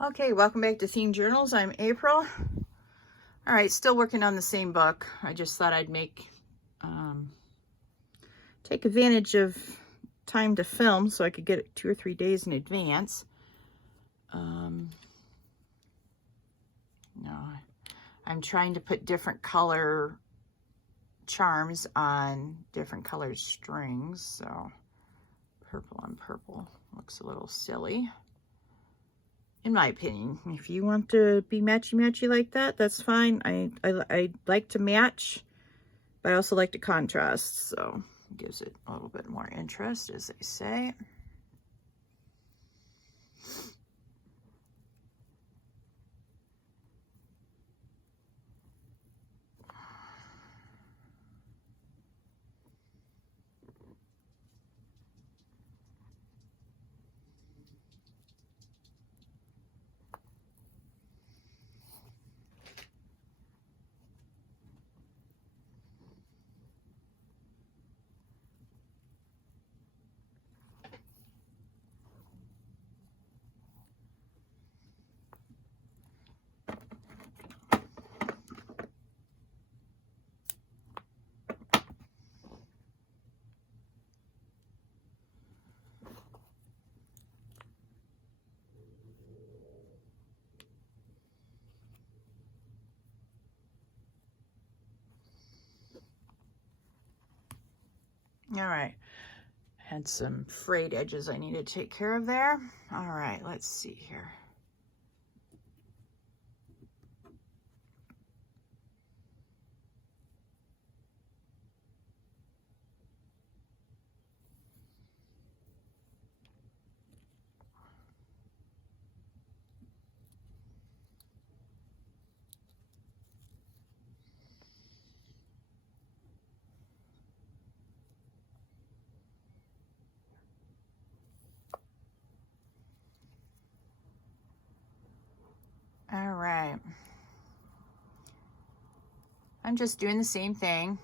Okay, welcome back to Theme Journals. I'm April. All right, still working on the same book. I just thought I'd take advantage of time to film so I could get it 2 or 3 days in advance. No, I'm trying to put different color charms on different colored strings. So purple on purple looks a little silly, in my opinion. If you want to be matchy-matchy like that, that's fine. I like to match, but I also like to contrast, so it gives it a little bit more interest, as they say. All right, had some frayed edges I need to take care of there. All right, let's see here. All right, I'm just doing the same thing.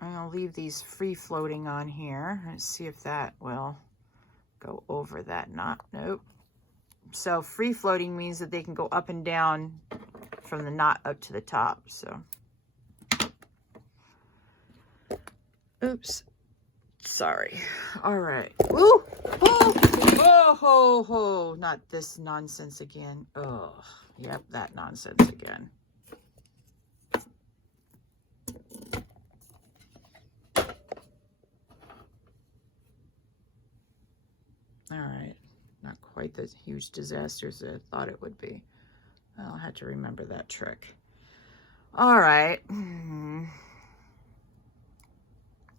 I'm gonna leave these free floating on here. Let's see if that will go over that knot. Nope. So free floating means that they can go up and down from the knot up to the top. So, oops, sorry. All right. Ooh, oh, not this nonsense again. Oh, yep, that nonsense again. All right, not quite the huge disasters that I thought it would be. I'll have to remember that trick. All right.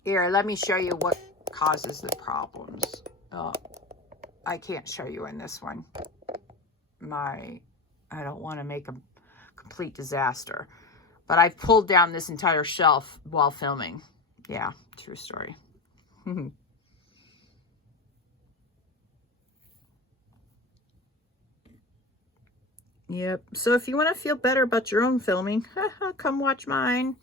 Here, let me show you what causes the problems. Oh, I can't show you in this one. I don't want to make a complete disaster. But I've pulled down this entire shelf while filming. Yeah, true story. Yep. So if you want to feel better about your own filming, come watch mine.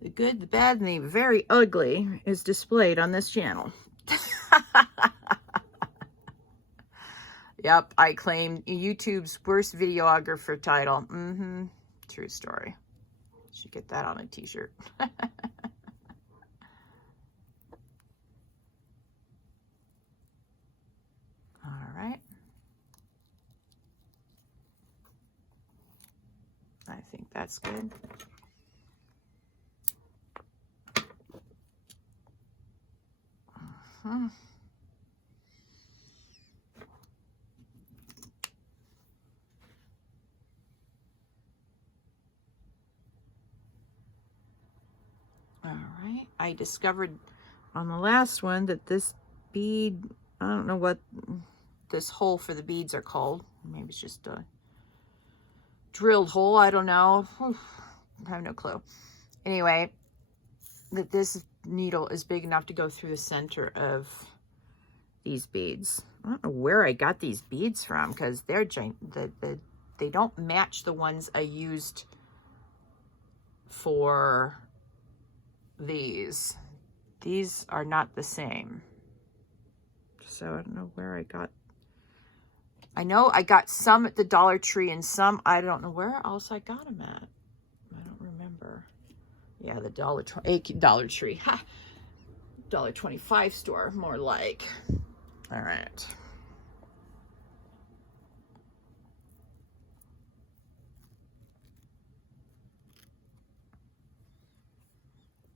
The good, the bad, and the very ugly is displayed on this channel. Yep, I claimed YouTube's worst videographer title. True story. Should get that on a t-shirt. All right. I think that's good. All right, I discovered on the last one that this bead, I don't know what this hole for the beads are called. Maybe it's just a drilled hole, I don't know. I have no clue. Anyway, that this needle is big enough to go through the center of these beads. I don't know where I got these beads from, because they're they don't match the ones I used for these. These are not the same. So I don't know where I got. I know I got some at the Dollar Tree and some, I don't know where else I got them at. I don't remember. Yeah, the Dollar Tree. Ha! $1.25 store, more like. All right.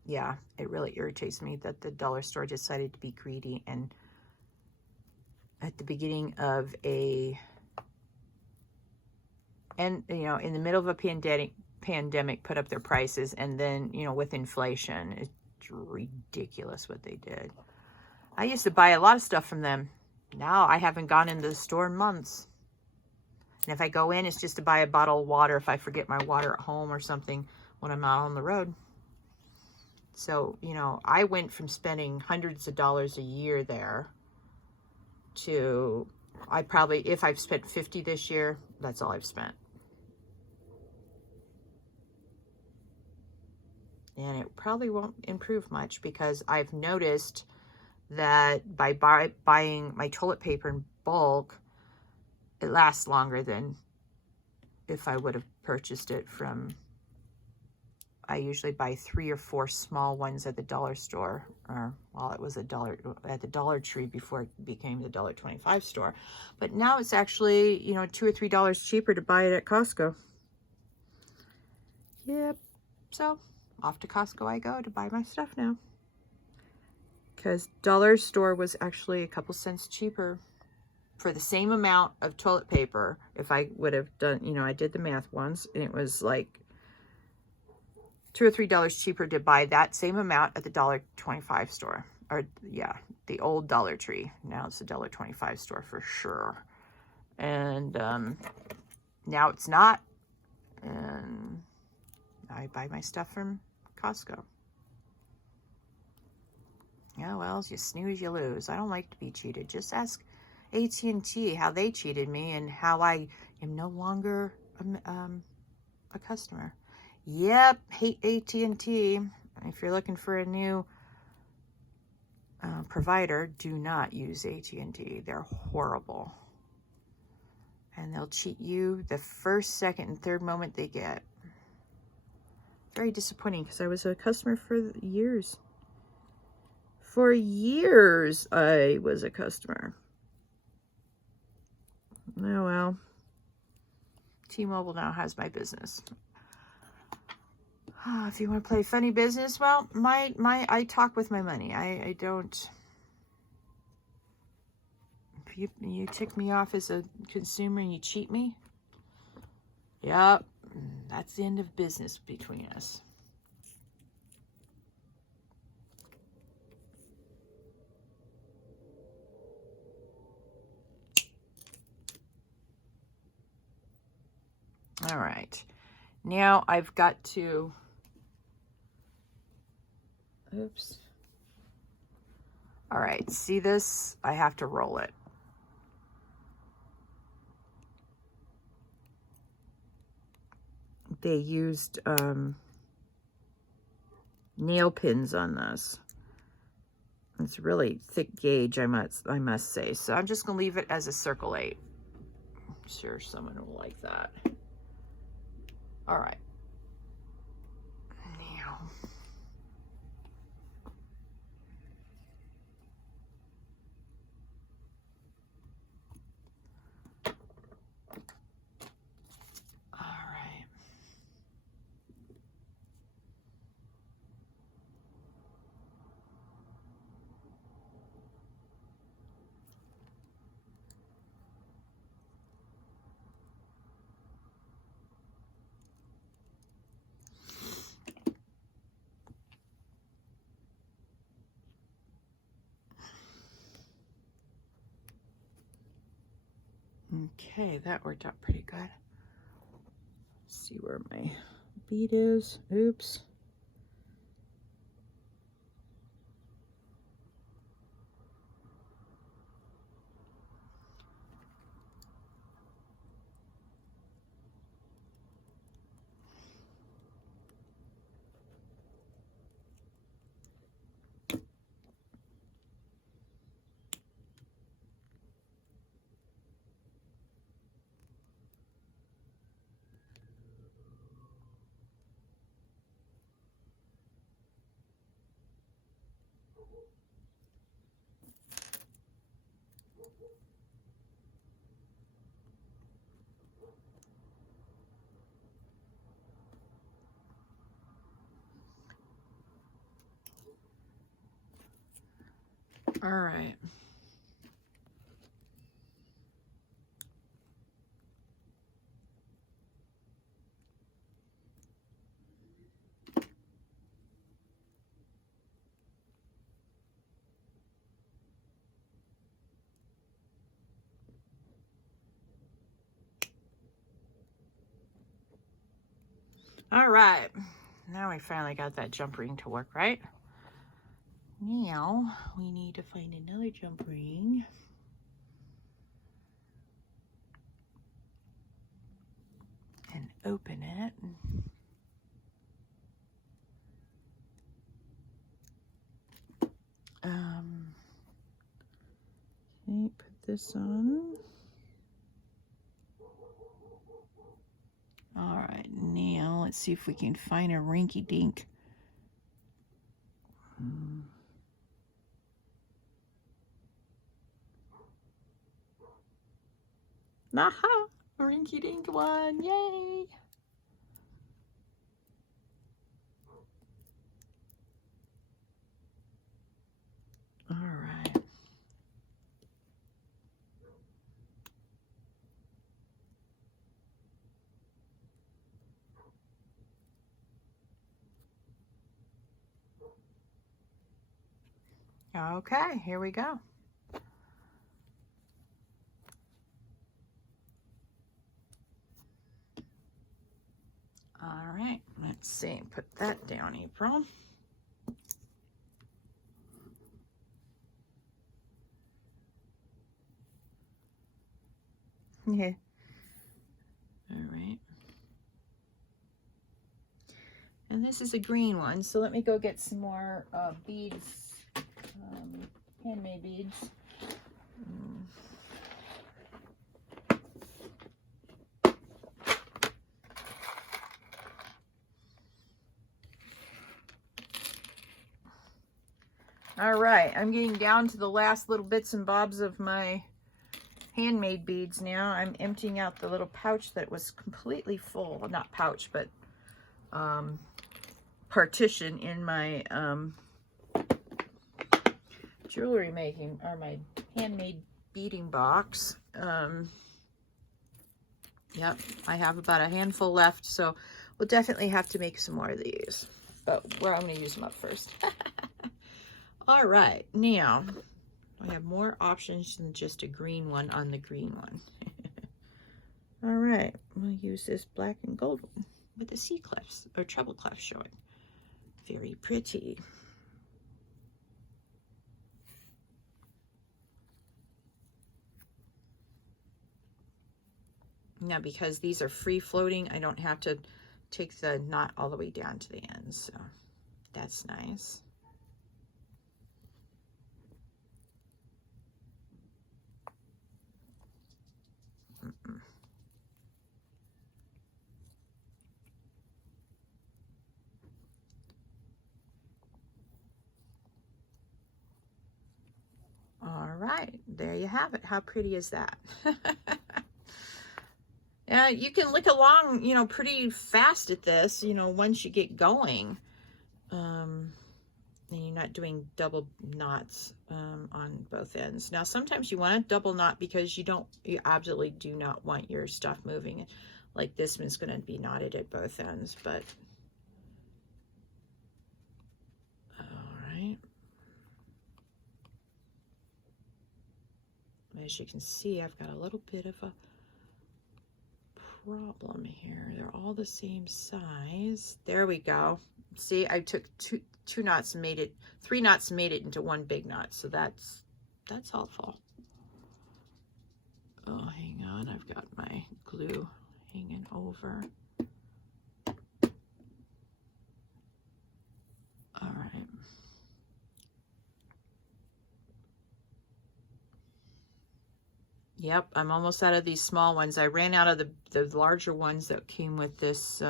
Yeah, it really irritates me that the dollar store decided to be greedy and at the beginning of in the middle of a pandemic put up their prices, and then, with inflation, it's ridiculous what they did. I used to buy a lot of stuff from them. Now I haven't gone into the store in months. And if I go in, it's just to buy a bottle of water if I forget my water at home or something when I'm out on the road. So, I went from spending hundreds of dollars a year there to, if I've spent 50 this year, that's all I've spent. And it probably won't improve much because I've noticed that by buying my toilet paper in bulk, it lasts longer than if I would have purchased it from, I usually buy 3 or 4 small ones at the dollar store, or, well, it was at the Dollar Tree before it became the $1.25 store. But now it's actually, $2 or $3 cheaper to buy it at Costco. Yep. So off to Costco I go to buy my stuff now. Because dollar store was actually a couple cents cheaper for the same amount of toilet paper. If I would have done, I did the math once, and it was like $2 or $3 cheaper to buy that same amount at the $1.25 store. Or, yeah, the old Dollar Tree. Now it's the $1.25 store for sure. And now it's not. And I buy my stuff from Costco. Yeah, well, you snooze, you lose. I don't like to be cheated. Just ask AT&T how they cheated me and how I am no longer a customer. Yep, hate AT&T. If you're looking for a new provider, do not use AT&T. They're horrible. And they'll cheat you the first, second, and third moment they get. Very disappointing because I was a customer for years. For years, I was a customer. Oh, well. T-Mobile now has my business. If you want to play funny business, well, I talk with my money. I don't. If you tick me off as a consumer and you cheat me, yep, that's the end of business between us. All right, now I've got to, oops. All right, see this? I have to roll it. They used nail pins on this. It's really thick gauge, I must say. So I'm just gonna leave it as a circle 8. I'm sure someone will like that. All right. Now. All right. Okay, that worked out pretty good. Let's see where my bead is. Oops. All right. All right. Now we finally got that jump ring to work, right? Now we need to find another jump ring. And open it. Okay, put this on. All right, now let's see if we can find a rinky dink. Aha! A rinky dink one, yay! All right. Okay, here we go. All right, let's see, put that down, April. Yeah. All right. And this is a green one, so let me go get some more beads, handmade beads. All right, I'm getting down to the last little bits and bobs of my handmade beads now. I'm emptying out the little pouch that was completely full. Well, not pouch, but partition in my jewelry making, or my handmade beading box. Yep, I have about a handful left, so we'll definitely have to make some more of these. But I'm going to use them up first. All right, now I have more options than just a green one on the green one. All right, I'm going to use this black and gold one with the C clefs, or treble clef showing. Very pretty. Now, because these are free floating, I don't have to take the knot all the way down to the end, so that's nice. All right, there you have it. How pretty is that? Yeah, you can lick along, you know, pretty fast at this, you know, once you get going. And you're not doing double knots on both ends. Now, sometimes you want a double knot because you absolutely do not want your stuff moving. Like this one's going to be knotted at both ends, but all right. As you can see, I've got a little bit of a problem here. They're all the same size. There we go. See, I took two knots and made it, 3 knots and made it into one big knot. So that's helpful. Oh, hang on. I've got my glue hanging over. All right. Yep, I'm almost out of these small ones. I ran out of the larger ones that came with this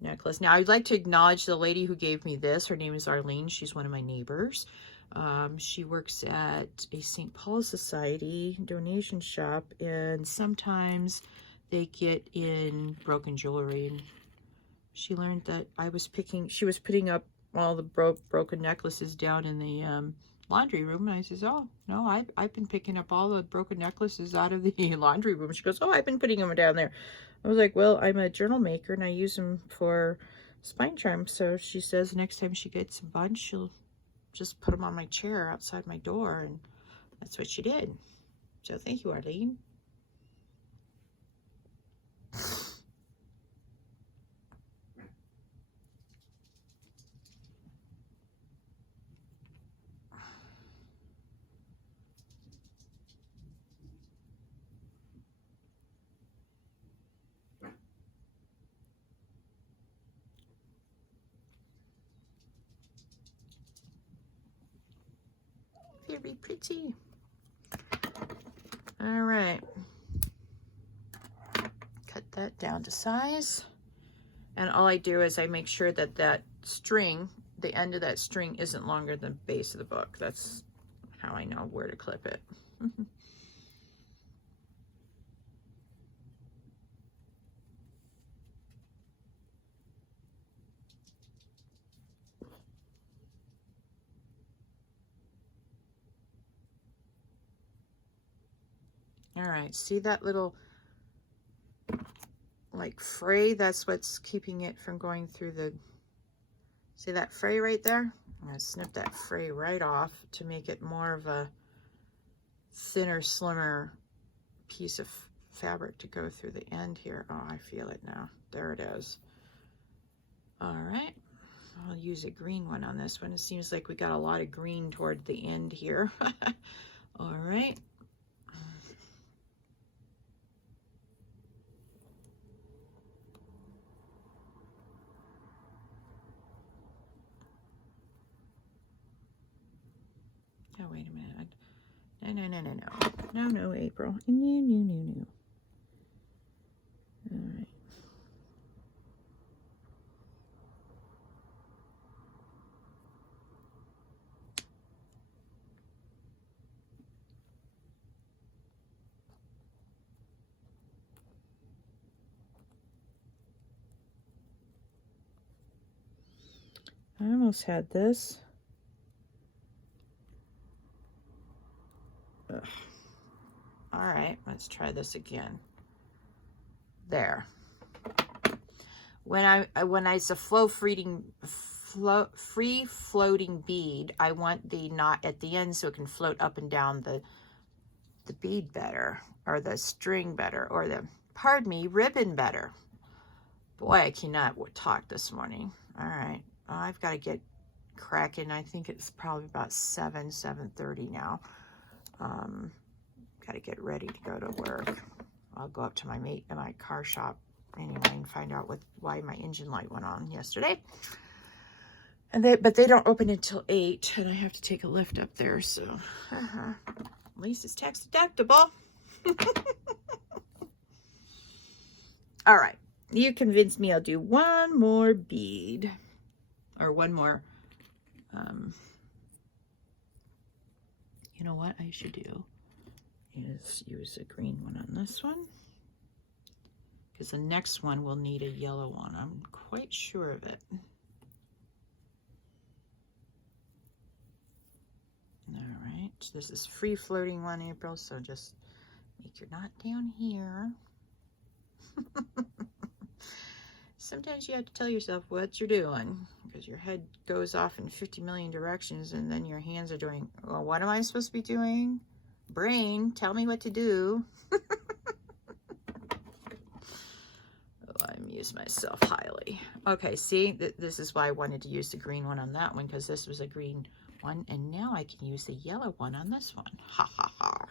necklace. Now, I'd like to acknowledge the lady who gave me this. Her name is Arlene. She's one of my neighbors. She works at a St. Paul Society donation shop, and sometimes they get in broken jewelry. And she learned that she was putting up all the broken necklaces down in the laundry room. And I says, oh, no, I've been picking up all the broken necklaces out of the laundry room. She goes, oh, I've been putting them down there. I was like, well, I'm a journal maker and I use them for spine charms. So she says next time she gets a bunch, she'll just put them on my chair outside my door. And that's what she did. So thank you, Arlene. Very pretty. All right. Cut that down to size. And all I do is I make sure that that string, the end of that string, isn't longer than the base of the book. That's how I know where to clip it. All right, see that little like fray? That's what's keeping it from going through the, see that fray right there? I'm gonna snip that fray right off to make it more of a thinner, slimmer piece of fabric to go through the end here. Oh, I feel it now. There it is. All right, I'll use a green one on this one. It seems like we got a lot of green toward the end here. All right. Oh, wait a minute. No, April. No. All right. I almost had this. Ugh. All right, let's try this again. There. When it's a free floating bead, I want the knot at the end so it can float up and down the bead better, or the string better, or the, pardon me, ribbon better. Boy, I cannot talk this morning. All right, I've got to get cracking. I think it's probably about 7:30 now. Got to get ready to go to work. I'll go up to my car shop anyway and find out why my engine light went on yesterday. But they don't open until 8, and I have to take a lift up there, so at least it's tax deductible. All right, you convinced me. I'll do one more bead, or one more. You know what I should do is use a green one on this one, because the next one will need a yellow one. I'm quite sure of it. All right, this is free floating one, April, so just make your knot down here. Sometimes you have to tell yourself what you're doing, because your head goes off in 50 million directions, and then your hands are doing, well, what am I supposed to be doing? Brain, tell me what to do. Oh, I amuse myself highly. Okay, see, this is why I wanted to use the green one on that one, because this was a green one, and now I can use the yellow one on this one. Ha ha ha.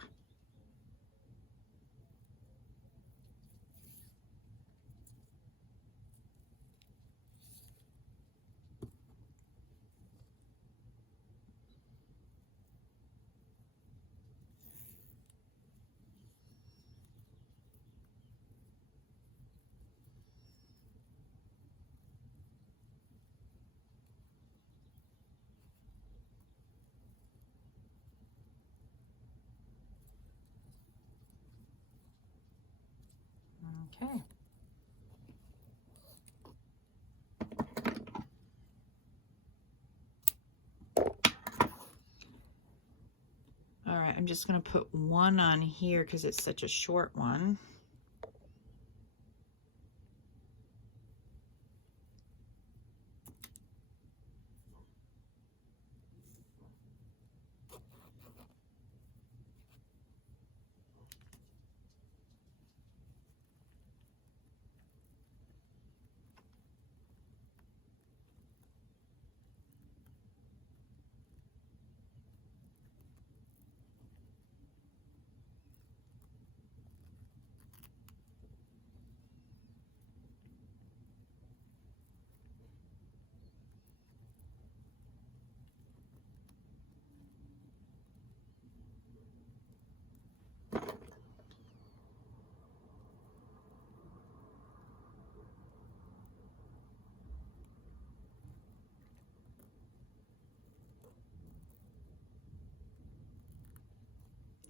Okay. All right, I'm just going to put one on here because it's such a short one.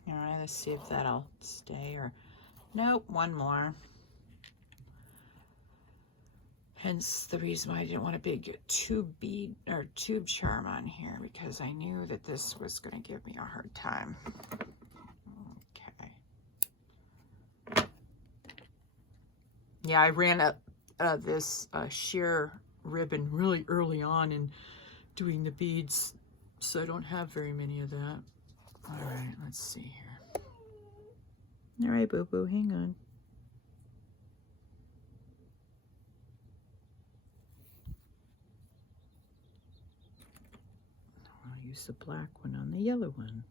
All right, let's see if that'll stay or nope, one more. Hence the reason why I didn't want a big tube bead or tube charm on here, because I knew that this was going to give me a hard time. Okay. Yeah, I ran up this sheer ribbon really early on in doing the beads, so I don't have very many of that. All right, let's see here. All right, boo-boo, hang on. I'll use the black one on the yellow one.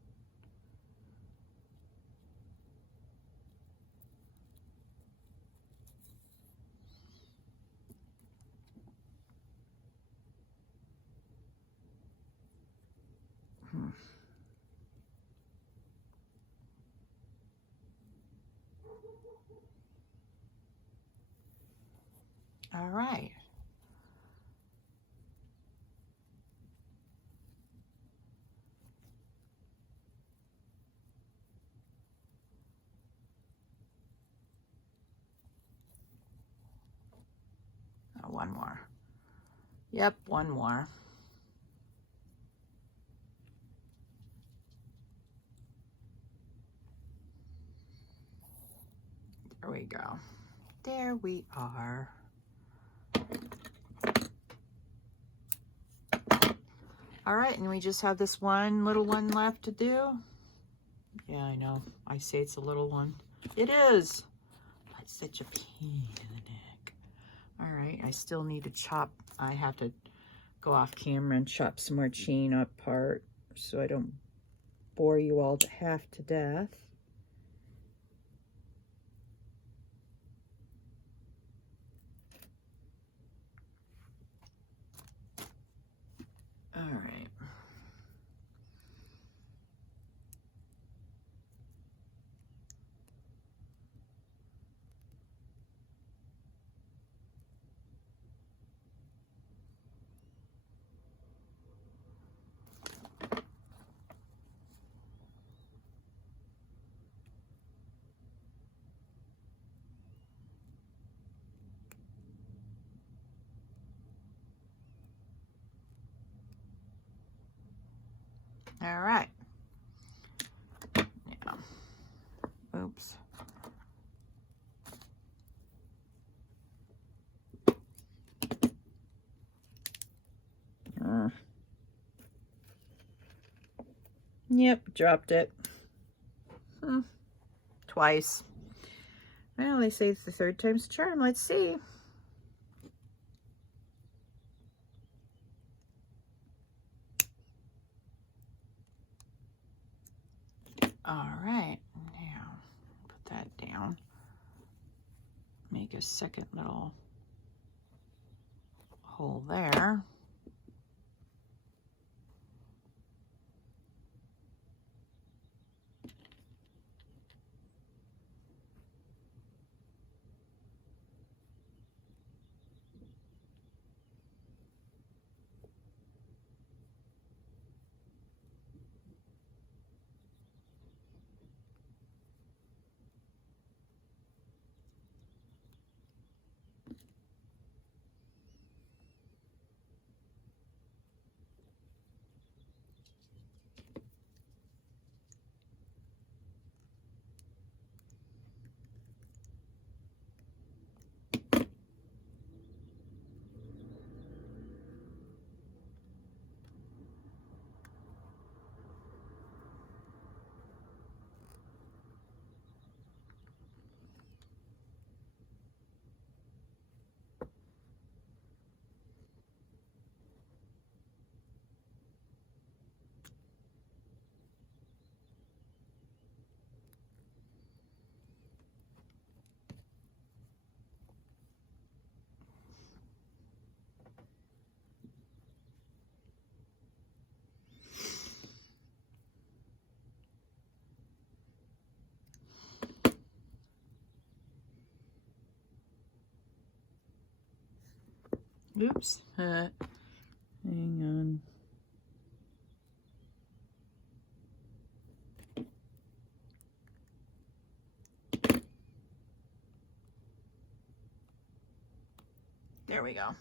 All right. Oh, one more. Yep, one more. There we go. There we are. All right, and we just have this one little one left to do. Yeah, I know. I say it's a little one. It is. That's such a pain in the neck. All right, I still need to chop. I have to go off camera and chop some more chain apart so I don't bore you all to half to death. All right. All right. Now, oops. Yep, dropped it. Twice. Well, they say it's the third time's the charm. Let's see. All right, now put that down. Make a second little hole there. Oops. Hang on. There we go.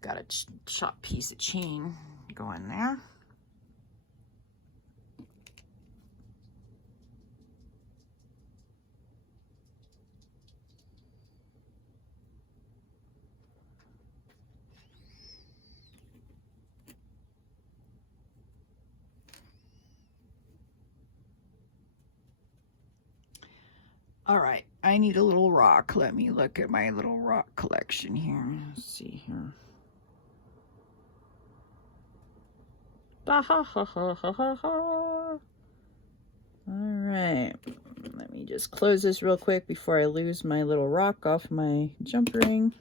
Got a chopped piece of chain going there. All right, I need a little rock. Let me look at my little rock collection here. Let's see here. All right, let me just close this real quick before I lose my little rock off my jump ring.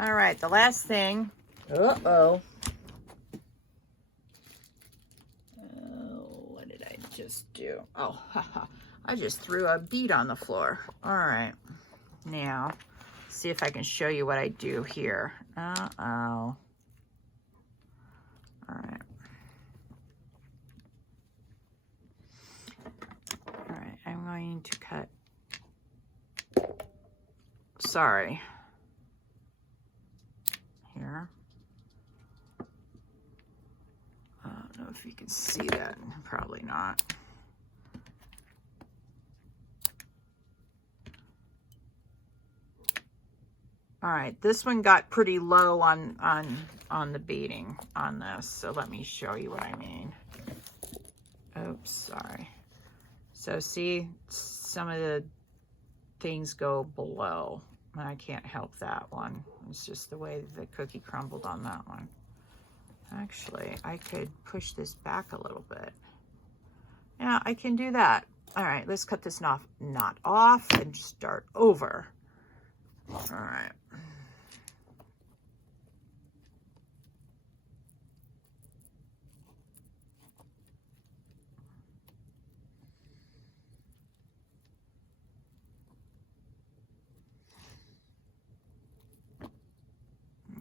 All right, the last thing. Uh-oh. What did I just do? Oh, haha. I just threw a bead on the floor. All right. Now, see if I can show you what I do here. Uh-oh. All right. All right, I'm going to cut. Sorry. Here. I don't know if you can see that. Probably not. All right, this one got pretty low on the beading on this, so let me show you what I mean. Oops, sorry. So see, some of the things go below. I can't help that one. It's just the way the cookie crumbled on that one. Actually, I could push this back a little bit. Yeah, I can do that. All right, let's cut this knot off and start over. All right.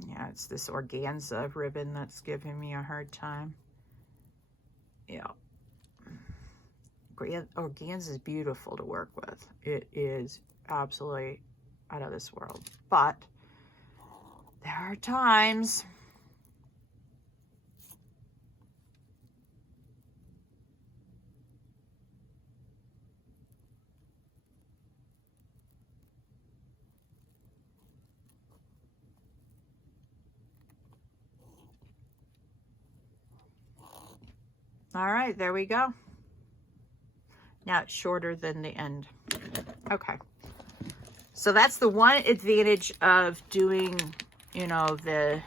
Yeah, it's this organza ribbon that's giving me a hard time. Yeah. Organza is beautiful to work with. It is absolutely out of this world. But there are times. All right, there we go. Now it's shorter than the end. Okay. So that's the one advantage of doing, you know, the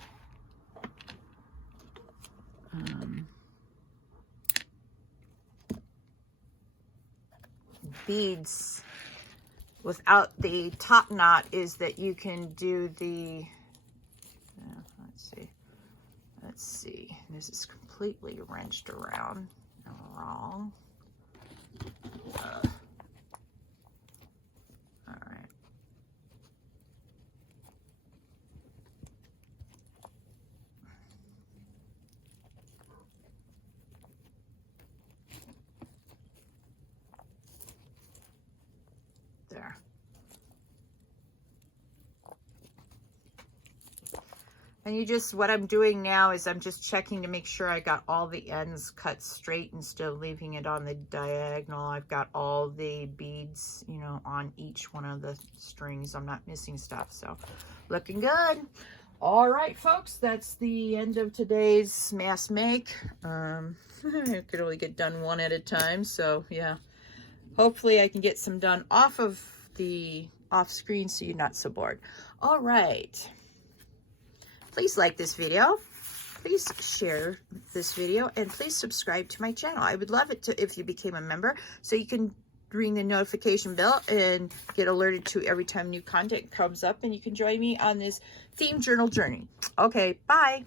beads without the top knot is that you can do the, let's see, this is completely wrenched around and wrong. All right. And you just, what I'm doing now is I'm just checking to make sure I got all the ends cut straight instead of leaving it on the diagonal. I've got all the beads, you know, on each one of the strings. I'm not missing stuff, so looking good. All right, folks, that's the end of today's mass make. I could only get done one at a time, so yeah. Hopefully I can get some done off screen so you're not so bored. All right. Please like this video, please share this video, and please subscribe to my channel. I would love it if you became a member so you can ring the notification bell and get alerted to every time new content comes up, and you can join me on this theme journal journey. Okay, bye.